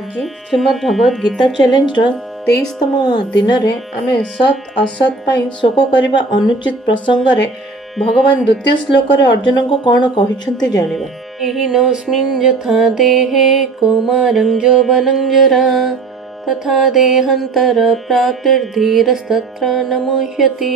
आज श्रीमद् भगवद गीता चैलेंज 23तम दिन में आम सत् असत् पाई शोक करने अनुचित प्रसंग में भगवान द्वितीय श्लोक अर्जुन को कौन कहते जानिबा। एहि नोऽस्मिन् यथा देहे कौमारं यौवनं जरा तथा देहान्तर प्राप्तिर्धीरस्तत्र न मुह्यति।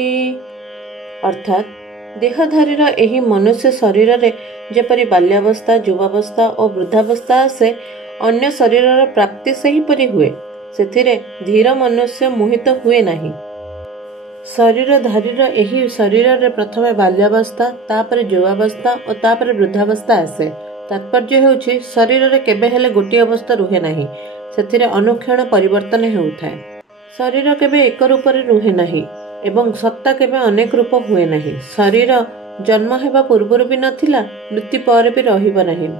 अर्थात देहधारीर एहि मनुष्य शरीर रे जेपरि बाल्यावस्था युवावस्था और वृद्धावस्था आसे अन्य शरीर प्राप्ति सेहीपरि हुए सेथिरे धीर मनुष्य मोहित हुए नहीं। शरीरधारीर एही शरीर रे प्रथमे बाल्यावस्था तापर युवावस्था और तापर वृद्धावस्था आसे। तात्पर्य हेउछि शरीर रे केबे हेले गोटी अवस्था रुहे नहीं, सेथिरे अनुक्षण परिवर्तन हेउथाय। शरीर केबे एक रूप रे रुहे नहीं एवं सत्ता केबे अनेक रूप हुए नहीं। शरीर जन्म हेबा पूर्वरु भी नथिला, मृत्यु पर भी रहिब नहीं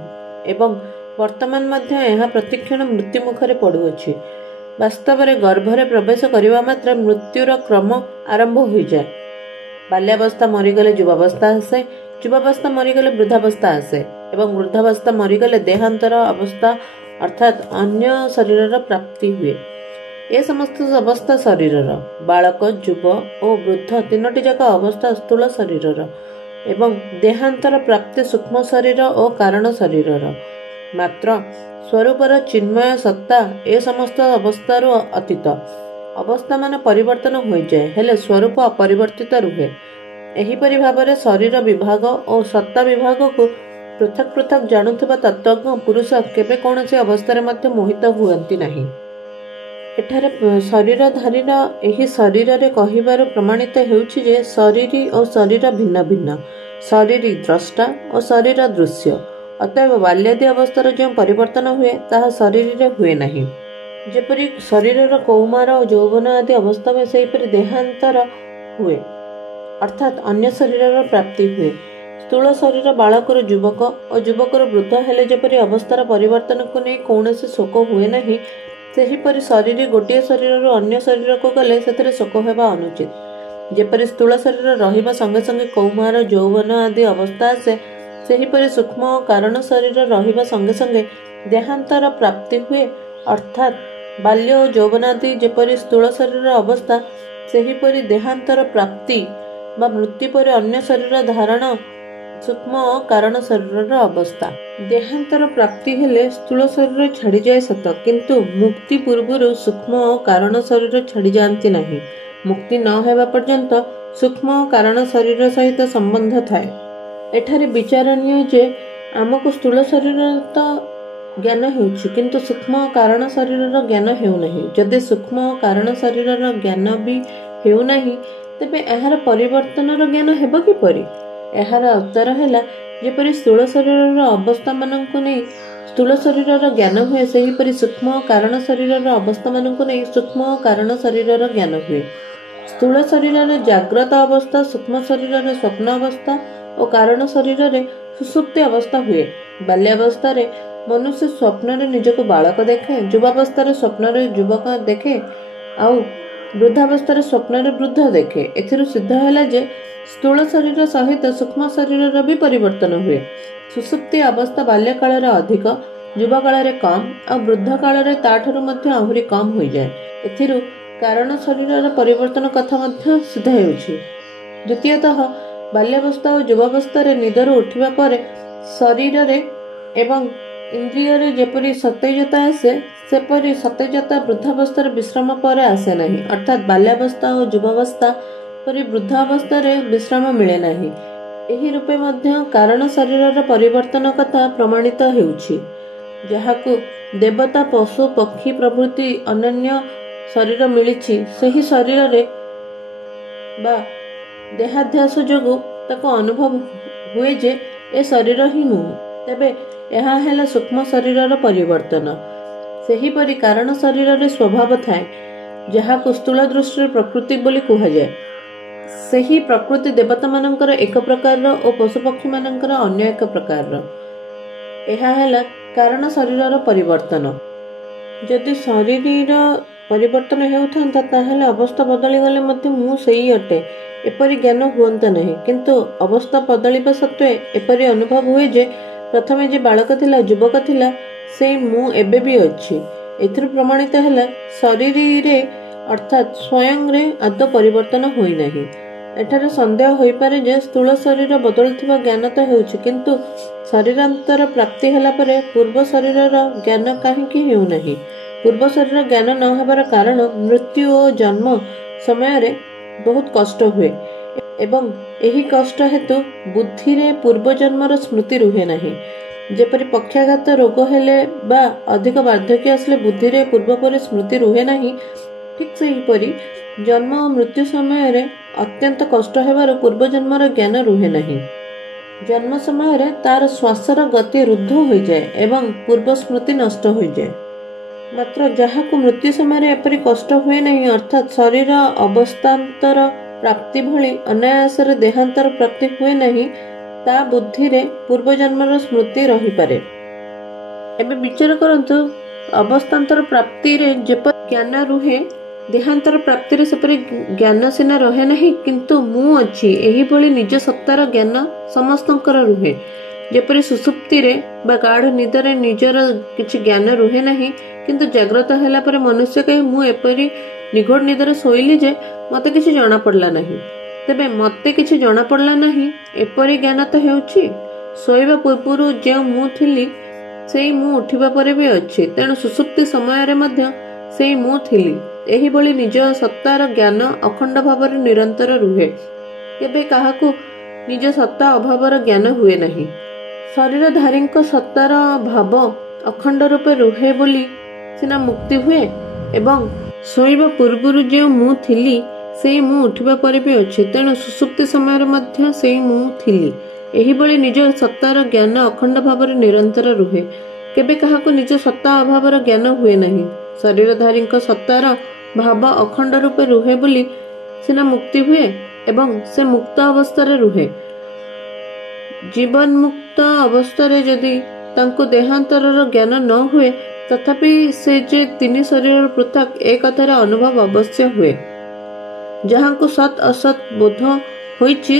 एवं वर्तमान मध्य यह प्रतिक्षण मृत्यु मुखरे पड़ुअछि। वास्तव में गर्भरे प्रवेश करने मात्र मृत्युर क्रम आरंभ हो जाए। बाल्यावस्था मरीगले युवावस्था आसे, युवावस्था मरीगले वृद्धावस्था आसे एवं वृद्धावस्था मरीगले देहांतर अवस्था अर्थात अन्य शरीर प्राप्ति हुए। ये समस्त अवस्था शरीर बालक युव और वृद्ध तीनोटी जाक अवस्था स्थूल शरीर एवं देहांतर प्राप्ति सूक्ष्म शरीर और कारण शरीर मात्र स्वरूपर चिन्मय सत्ता ए समस्त अवस्था अतीत अवस्था मान परिवर्तन हो जाए हेले स्वरूप अपरिवर्तित रुहे। एहीपरि भावरे शरीर विभाग और सत्ता विभाग को पृथक पृथक जानुथिबा तत्वज्ञ पुरुष केबे कौनसी अवस्था मध्य मोहित हुअंती नहीं। एठारे शरीरधारीर एही शरीर रे कहिबार प्रमाणित हेउछि जे शरीरी और शरीर भिन्न भिन्न, शरीरी द्रष्टा और शरीर दृश्य। अतएव बाल्यादि अवस्थार जो परिवर्तन हुए ताहा शरीर रे हुए नहीं। जेपरि शरीर कौमार और यौवन आदि अवस्था में सेहीपरि देहांतर हुए अर्थात अन्य शरीर प्राप्ति हुए। स्थूल शरीर बालकर युवक और युवकर वृद्ध हेले जेपरि अवस्थार परिवर्तन को नहीं कौनसी शोक हुए नहीं, सेहीपरि शरीर गोटे शरीर अन्य शरीर को गले सेतरे शोक हेबा अनुचित। जेपरि स्थूल शरीर रहिबा संगे संगे कौमार यौवन आदि अवस्था आसे, सेहीपरि सूक्ष्म कारण शरीर रहिबा संगे संगे देहांतर प्राप्ति हुए अर्थात बाल्य और यौवनादि जेपरि स्थूल शरीर अवस्था सेहीपरि देहांतर प्राप्ति बा मृत्यु पर अन्य शरीर धारण सूक्ष्म कारण शरीर अवस्था। देहांतर प्राप्ति हेले स्थूल शरीर छाड़ी जाए सत, किंतु मुक्ति पूर्व सूक्ष्म कारण शरीर छाड़ी जाती नहीं। मुक्ति न हेबा पर्यंत सूक्ष्म कारण शरीर सहित संबंध थाए। एठारे विचारणीय जे आमको स्थूल शरीर तो ज्ञान हेउछि किंतु सूक्ष्म कारण शरीर ज्ञान हेउ नहीं। जदि सूक्ष्म कारण शरीर ज्ञान भी हेउ नहीं तेबे एहार परिवर्तन ज्ञान हेबो किपरि? एहार उत्तर हैला जेपरि स्थूल शरीर अवस्था मानकु नै स्थूल शरीर ज्ञान हुए सेहीपरि सूक्ष्म कारण शरीर अवस्था मानकु नै सूक्ष्म कारण शरीर ज्ञान हुए। स्थूल शरीर जाग्रत अवस्था, सूक्ष्म शरीर स्वप्न अवस्था और कारण शरीर सुसुप्ति अवस्था हुए। बाल्यावस्था रे मनुष्य स्वप्न रे निजको बालक देखे, युवावस्था स्वप्न रे युवक देखे आउ वृद्धावस्था रे स्वप्न रे वृद्ध देखे। एथिरु सिद्ध हैला जे स्थूल शरीर सहित सूक्ष्म शरीर भी परिवर्तन हुए। सुसुप्ति अवस्था बाल्य काल रे अधिक, युवा काल रे कम और वृद्ध काल रे ताठरु मध्य आहुरी कम हो जाए। एथिरु कारण शरीर परिवर्तन कथा मध्य सिद्ध हेउछि। द्वितीयतः बाल्यावस्था और युवावस्था रे निदरु उठिबा परे शरीर रे एवं इंद्रिय रे जेपरि सतेजता आसे सेपरि सतेजता वृद्धावस्था रे विश्राम पर आसे नहीं। अर्थात बाल्यावस्था और युवावस्था परि वृद्धावस्था रे विश्राम मिले नहीं। एही रूपे मध्य कारण शरीर रे परिवर्तन कथा प्रमाणित हेउछि, जहाकु देवता पशु पक्षी प्रभृति अन्य शरीर मिलिछि। सही शरीर रे बा देहाध्यास जोगु ताको अनुभव हुए जे ए शरीर ही नुह, तेबे यह है सूक्ष्म शरीर परिवर्तन। सेहीपरि कारण शरीर रे स्वभाव थाए जहा स्थूल दृष्टि प्रकृति बोली कहा जाए। सही प्रकृति देवता मानकर एक प्रकार और पशु पक्षी मानकर अन्य एक प्रकार। यह है कारण शरीर परिवर्तन। जदि शरीर परिवर्तन हेउथांता ताहेले अवस्था बदली गले मध्य मु सेही अटे एपरि ज्ञान हुअंता नहीं। किंतु अवस्था बदलिबा सत्वे एपरि अनुभव हुए जे प्रथमे जे बालक थिला युवक थिला से मु एबे भी अछि ଏଥିରୁ ପ୍ରମାଣିତ ହେଲା ଶରୀରରେ ଅର୍ଥାତ୍ ସ୍ୱୟଂରେ ଆଦୌ ପରିବର୍ତ୍ତନ ହୋଇନାହିଁ। ଏଠାରେ ସନ୍ଦେହ ହୋଇପାରେ ଯେ ସ୍ଥୂଳ ଶରୀର ବଦଳୁଥିବା ଜ୍ଞାନ ତ ହେଉଛି, କିନ୍ତୁ ଶରୀରାନ୍ତର ପ୍ରାପ୍ତି ହେଲା ପରେ ପୂର୍ବ ଶରୀରର ଜ୍ଞାନ କାହିଁକି ହେଉନାହିଁ? ପୂର୍ବ ଶରୀର ଜ୍ଞାନ ନ ହେବାର କାରଣ ମୃତ୍ୟୁ ଓ ଜନ୍ମ ସମୟରେ ବହୁତ କଷ୍ଟ ହୁଏ ଏବଂ ଏହି କଷ୍ଟ ହେତୁ ବୁଦ୍ଧିରେ ପୂର୍ବଜନ୍ମର ସ୍ମୃତି ରୁହେ ନାହିଁ। ଯେପରି ପକ୍ଷାଘାତ ରୋଗ ହେଲେ ବା ଅଧିକ ବାର୍ଦ୍ଧକ୍ୟ ଆସିଲେ ବୁଦ୍ଧିରେ ପୂର୍ବପରି ସ୍ମୃତି ରୁହେ ନାହିଁ, ଠିକ୍ ସେହିପରି ଜନ୍ମ ଓ ମୃତ୍ୟୁ ସମୟରେ ଅତ୍ୟନ୍ତ କଷ୍ଟ ହେବାରୁ ପୂର୍ବଜନ୍ମର ଜ୍ଞାନ ରୁହେ ନାହିଁ। ଜନ୍ମ ସମୟରେ ତାର ଶ୍ୱାସର ଗତି ରୁଦ୍ଧ ହୋଇଯାଏ ଏବଂ ପୂର୍ବ ସ୍ମୃତି ନଷ୍ଟ ହୋଇଯାଏ। ମାତ୍ର ଯାହାକୁ ମୃତ୍ୟୁ ସମୟରେ ଏପରି କଷ୍ଟ ହୁଏ ନାହିଁ, ଅର୍ଥାତ୍ ଶରୀର ଅବସ୍ଥାନ୍ତର ପ୍ରାପ୍ତି ଭଳି ଅନାୟାସରେ ଦେହାନ୍ତର ପ୍ରାପ୍ତି ହୁଏ ନାହିଁ, ତା ବୁଦ୍ଧିରେ ପୂର୍ବଜନ୍ମର ସ୍ମୃତି ରହିପାରେ। ଏବେ ବିଚାର କରନ୍ତୁ, ଅବସ୍ଥାନ୍ତର ପ୍ରାପ୍ତିରେ ଯେପରି ଜ୍ଞାନ ରୁହେ, ଦେହାନ୍ତର ପ୍ରାପ୍ତିରେ ସେପରି ଜ୍ଞାନ ସିନା ରହେ ନାହିଁ, କିନ୍ତୁ ମୁଁ ଅଛି ଏହିଭଳି ନିଜ ସତ୍ତାର ଜ୍ଞାନ ସମସ୍ତଙ୍କର ରୁହେ। ଯେପରି ସୁଷୁପ୍ତିରେ ବା ଗାଢ଼ ନିଦରେ ନିଜର କିଛି ଜ୍ଞାନ ରୁହେ ନାହିଁ, କିନ୍ତୁ ଜାଗ୍ରତ ହେଲା ପରେ ମନୁଷ୍ୟ କହେ ମୁଁ ଏପରି ନିଘୋଡ଼ ନିଦରେ ଶୋଇଲି ଯେ ମୋତେ କିଛି ଜଣାପଡ଼ିଲା ନାହିଁ। ତେବେ ମୋତେ କିଛି ଜଣାପଡ଼ିଲା ନାହିଁ ଏପରି ଜ୍ଞାନ ତ ହେଉଛି। ଶୋଇବା ପୂର୍ବରୁ ଯେଉଁ ମୁଁ ଥିଲି ସେଇ ମୁଁ ଉଠିବା ପରେ ବି ଅଛି, ତେଣୁ ସୁଷୁପ୍ତି ସମୟରେ ମଧ୍ୟ ସେଇ ମୁଁ ଥିଲି। ଏହିଭଳି ନିଜ ସତ୍ତାର ଜ୍ଞାନ ଅଖଣ୍ଡ ଭାବରେ ନିରନ୍ତର ରୁହେ। କେବେ କାହାକୁ ନିଜ ସତ୍ତା ଅଭାବର ଜ୍ଞାନ ହୁଏ ନାହିଁ। ଶରୀରଧାରୀଙ୍କ ସତ୍ତାର ଭାବ ଅଖଣ୍ଡ ରୂପେ ରୁହେ ବୋଲି ସିନା ମୁକ୍ତି ହୁଏ ଏବଂ ଶୋଇବା ପୂର୍ବରୁ ଯେଉଁ ମୁଁ ଥିଲି ସେଇ ମୁଁ ଉଠିବା ପରେ ବି ଅଛି, ତେଣୁ ସୁଷୁପ୍ତି ସମୟରେ ମଧ୍ୟ ସେଇ ମୁଁ ଥିଲି। ଏହିଭଳି ନିଜ ସତ୍ତାର ଜ୍ଞାନ ଅଖଣ୍ଡ ଭାବରେ ନିରନ୍ତର ରୁହେ। କେବେ କାହାକୁ ନିଜ ସତ୍ତା ଅଭାବର ଜ୍ଞାନ ହୁଏ ନାହିଁ। ଶରୀରଧାରୀଙ୍କ ସତ୍ତାର ଭାବ ଅଖଣ୍ଡ ରୂପେ ରୁହେ ବୋଲି ସିନା ମୁକ୍ତି ହୁଏ ଏବଂ ସେ ମୁକ୍ତ ଅବସ୍ଥାରେ ରୁହେ। ଜୀବନ୍ମୁକ୍ତ ଅବସ୍ଥାରେ ଯଦି ତାଙ୍କୁ ଦେହାନ୍ତରର ଜ୍ଞାନ ନ ହୁଏ, ତଥାପି ସେ ଯେ ତିନି ଶରୀର ପୃଥକ୍ ଏ କଥାର ଅନୁଭବ ଅବଶ୍ୟ ହୁଏ। ଯାହାଙ୍କୁ ସତ୍ ଅସତ୍ ବୋଧ ହୋଇଛି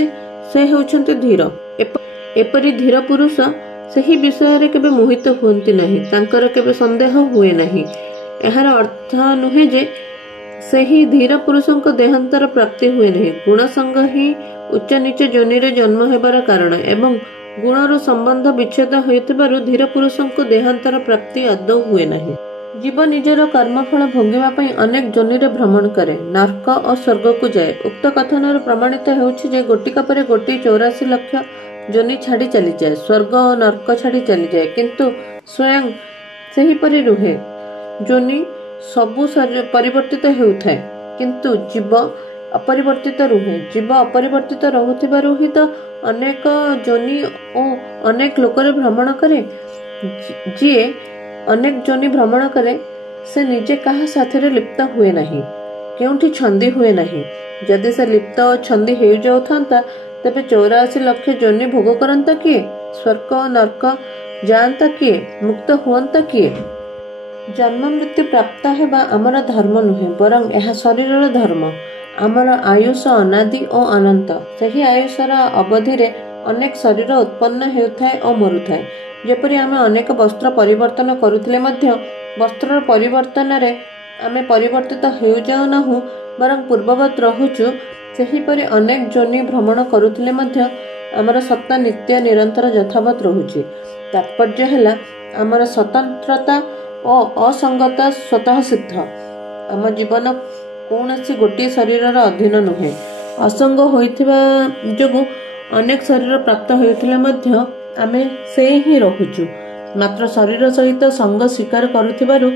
ସେ ହେଉଛନ୍ତି ଧୀର। ଏପରି ଧୀର ପୁରୁଷ ସେହି ବିଷୟରେ କେବେ ମୋହିତ ହୁଅନ୍ତି ନାହିଁ, ତାଙ୍କର କେବେ ସନ୍ଦେହ ହୁଏ ନାହିଁ। ଏହାର ଅର୍ଥ ନୁହେଁ ଯେ ସେହି ଧୀର ପୁରୁଷଙ୍କ ଦେହାନ୍ତର ପ୍ରାପ୍ତି ହୁଏ ନାହିଁ। ଗୁଣ ସଙ୍ଗ ହିଁ ଉଚ୍ଚ ନିଚ ଯୋନିରେ ଜନ୍ମ ହେବାର କାରଣ ଏବଂ ଗୁଣରୁ ସମ୍ବନ୍ଧ ବିଚ୍ଛେଦ ହେଉଥିବାରୁ ଧୀର ପୁରୁଷଙ୍କୁ ଦେହାନ୍ତର ପ୍ରାପ୍ତି ଆଦୌ ହୁଏ ନାହିଁ। ଜୀବ ନିଜର କର୍ମଫଳ ଭୋଗିବା ପାଇଁ ଅନେକ ଯୋନିରେ ଭ୍ରମଣ କରେ, ନର୍କ ଓ ସ୍ୱର୍ଗକୁ ଯାଏ। ଉକ୍ତ କଥନରୁ ପ୍ରମାଣିତ ହେଉଛି ଯେ ଗୋଟିକା ପରେ ଗୋଟିଏ 84 ଲକ୍ଷ ଯୋନି ଛାଡ଼ି ଚାଲିଯାଏ, ସ୍ୱର୍ଗ ଓ ନର୍କ ଛାଡ଼ି ଚାଲିଯାଏ, କିନ୍ତୁ ସ୍ୱୟଂ ସେହିପରି ରୁହେ। ଯୋନି ସବୁ ପରିବର୍ତ୍ତିତ ହେଉଥାଏ, କିନ୍ତୁ ଜୀବ ଅପରିବର୍ତ୍ତିତ ରୁହେ। ଜୀବ ଅପରିବର୍ତ୍ତିତ ରହୁଥିବାରୁ ହିଁ ତ ଅନେକ ଯୋନି ଓ ଅନେକ ଲୋକରେ ଭ୍ରମଣ କରେ। ଯିଏ ଅନେକ ଯୋନି ଭ୍ରମଣ କରେ ସେ ନିଜେ କାହା ସାଥିରେ ଲିପ୍ତ ହୁଏ ନାହିଁ, କେଉଁଠି ଛନ୍ଦି ହୁଏ ନାହିଁ। ଯଦି ସେ ଲିପ୍ତ ଓ ଛନ୍ଦି ହୋଇଯାଉଥାନ୍ତା, ତେବେ 84 ଲକ୍ଷ ଯୋନି ଭୋଗ କରନ୍ତା କିଏ? ସ୍ୱର୍ଗ ଓ ନର୍କ ଯାଆନ୍ତା କିଏ? ମୁକ୍ତ ହୁଅନ୍ତା କିଏ? ଜନ୍ମ ମୃତ୍ୟୁ ପ୍ରାପ୍ତ ହେବା ଆମର ଧର୍ମ ନୁହେଁ, ବରଂ ଏହା ଶରୀରର ଧର୍ମ। ଆମର ଆୟୁଷ ଅନାଦି ଓ ଅନନ୍ତ। ସେହି ଆୟୁଷର ଅବଧିରେ ଅନେକ ଶରୀର ଉତ୍ପନ୍ନ ହେଉଥାଏ ଓ ମରୁଥାଏ। ଯେପରି ଆମେ ଅନେକ ବସ୍ତ୍ର ପରିବର୍ତ୍ତନ କରୁଥିଲେ ମଧ୍ୟ ବସ୍ତ୍ରର ପରିବର୍ତ୍ତନରେ ଆମେ ପରିବର୍ତ୍ତିତ ହେଉଯାଉନାହୁଁ, ବରଂ ପୂର୍ବବତ୍ ରହୁଛୁ, ସେହିପରି ଅନେକ ଯୋନି ଭ୍ରମଣ କରୁଥିଲେ ମଧ୍ୟ ଆମର ସତ୍ତା ନିତ୍ୟ ନିରନ୍ତର ଯଥାବତ୍ ରହୁଛି। ତାତ୍ପର୍ଯ୍ୟ ହେଲା ଆମର ସ୍ୱତନ୍ତ୍ରତା ଓ ଅସଙ୍ଗତା ସ୍ୱତଃ ସିଦ୍ଧ। ଆମ ଜୀବନ କୌଣସି ଗୋଟିଏ ଶରୀରର ଅଧୀନ ନୁହେଁ। ଅସଙ୍ଗ ହୋଇଥିବା ଯୋଗୁଁ ଅନେକ ଶରୀର ପ୍ରାପ୍ତ ହେଉଥିଲେ ମଧ୍ୟ ଆମେ ସେ ହିଁ ରହୁଛୁ। ମାତ୍ର ଶରୀର ସହିତ ସଙ୍ଗ ସ୍ୱୀକାର କରୁଥିବାରୁ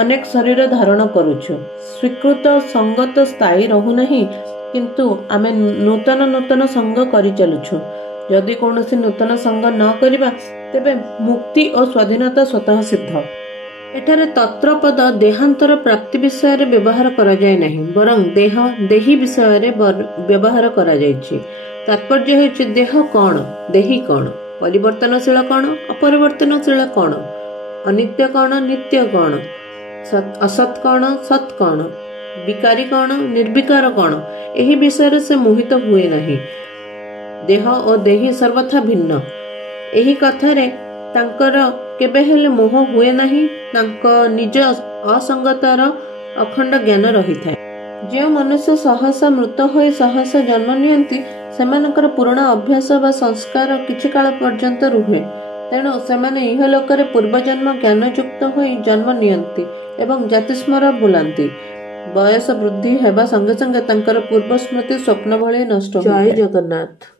ଅନେକ ଶରୀର ଧାରଣ କରୁଛୁ। ସ୍ୱୀକୃତ ସଙ୍ଗ ତ ସ୍ଥାୟୀ ରହୁନାହିଁ, କିନ୍ତୁ ଆମେ ନୂତନ ନୂତନ ସଙ୍ଗ କରିଚାଲୁଛୁ। ଯଦି କୌଣସି ନୂତନ ସଙ୍ଗ ନ କରିବା, ତେବେ ମୁକ୍ତି ଓ ସ୍ୱାଧୀନତା ସ୍ୱତଃ ସିଦ୍ଧ। ଏଠାରେ ତତ୍ର ପଦ ଦେହାନ୍ତର ପ୍ରାପ୍ତି ବିଷୟରେ ବ୍ୟବହାର କରାଯାଏ ନାହିଁ, ବରଂ ଦେହ ଦେହୀ ବିଷୟରେ ବ୍ୟବହାର କରାଯାଇଛି। ତାତ୍ପର୍ଯ୍ୟ ହେଉଛି ଦେହ କ'ଣ, ଦେହୀ କ'ଣ, ପରିବର୍ତ୍ତନଶୀଳ କ'ଣ, ଅପରିବର୍ତ୍ତନଶୀଳ କ'ଣ, ଅନିତ୍ୟ କ'ଣ, ନିତ୍ୟ କ'ଣ, ଅସତ୍ କ'ଣ, ସତ୍ କ'ଣ, ବିକାରୀ କ'ଣ, ନିର୍ବିକାର କ'ଣ, ଏହି ବିଷୟରେ ସେ ମୋହିତ ହୁଏ ନାହିଁ। ଦେହ ଓ ଦେହୀ ସର୍ବଥା ଭିନ୍ନ। ଏହି କଥାରେ ତାଙ୍କର କେବେ ହେଲେ ମୋହ ହୁଏ ନାହିଁ, ତାଙ୍କ ନିଜ ଅସଙ୍ଗତାର ଅଖଣ୍ଡ ଜ୍ଞାନ ରହିଥାଏ। ଯେଉଁ ମନୁଷ୍ୟ ସହସା ମୃତ ହୋଇ ସହସା ଜନ୍ମ ନିଅନ୍ତି, ସେମାନଙ୍କର ପୁରୁଣା ଅଭ୍ୟାସ ବା ସଂସ୍କାର କିଛି କାଳ ପର୍ଯ୍ୟନ୍ତ ରୁହେ। ତେଣୁ ସେମାନେ ଇହଲୋକରେ ପୂର୍ବଜନ୍ମ ଜ୍ଞାନଯୁକ୍ତ ହୋଇ ଜନ୍ମ ନିଅନ୍ତି ଏବଂ ଜାତିସ୍ମର ବୁଲାନ୍ତି। ବୟସ ବୃଦ୍ଧି ହେବା ସଙ୍ଗେ ସଙ୍ଗେ ତାଙ୍କର ପୂର୍ବ ସ୍ମୃତି ସ୍ୱପ୍ନ ଭଳି ନଷ୍ଟ ହୋଇଯାଏ। ଜୟ ଜଗନ୍ନାଥ।